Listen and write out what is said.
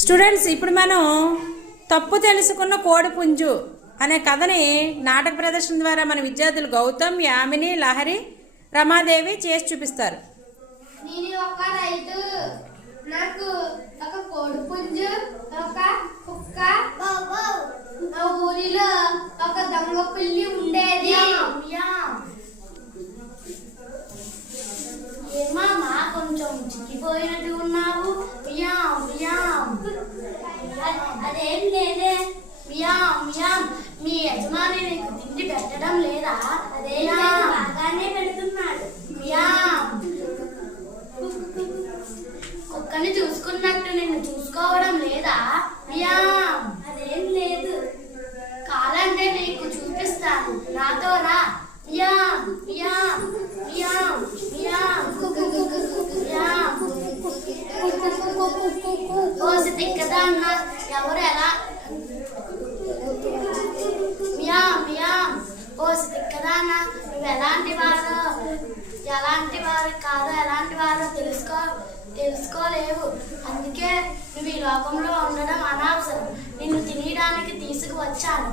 Students, ఇప్పుడు మనం తప్పు తెలుసుకున్న కోడిపుంజు అనే కథని నాటక ప్రదర్శన ద్వారా మన విద్యార్థులు గౌతమ్, యామిని, లహరి, రమాదేవి చేసి చూపిస్తారు. నేను ఒక రైతు. నాకు ఒక కోడిపుంజు, ఒక కుక్క, ఆ ఊరిలో ఒక దొంగ పిల్లి ఉండేది. ఏమామా కొంచెం చిక్కిపోయినట్టు ఉన్నావు? అదేం లేదే. మీ యజమాని నీకు తిండి పెట్టడం లేదా? అదే బాగానే పెడుతున్నాడు. కుక్కని చూసుకున్నట్టు నిన్ను చూసుకోవడం లేదా? అదేం లేదు. కాలంటే నీకు చూపిస్తాను, నాతో రా. ఓసి తిక్కదాన్న, ఎవరు ఎలా ఓసి తిక్కదాన్న, నువ్వు ఎలాంటి వారు కాదో ఎలాంటి వారో తెలుసుకోలేవు. అందుకే నువ్వు ఈ లోకంలో ఉండడం అనవసరం. నిన్ను తినడానికి తీసుకువచ్చాను.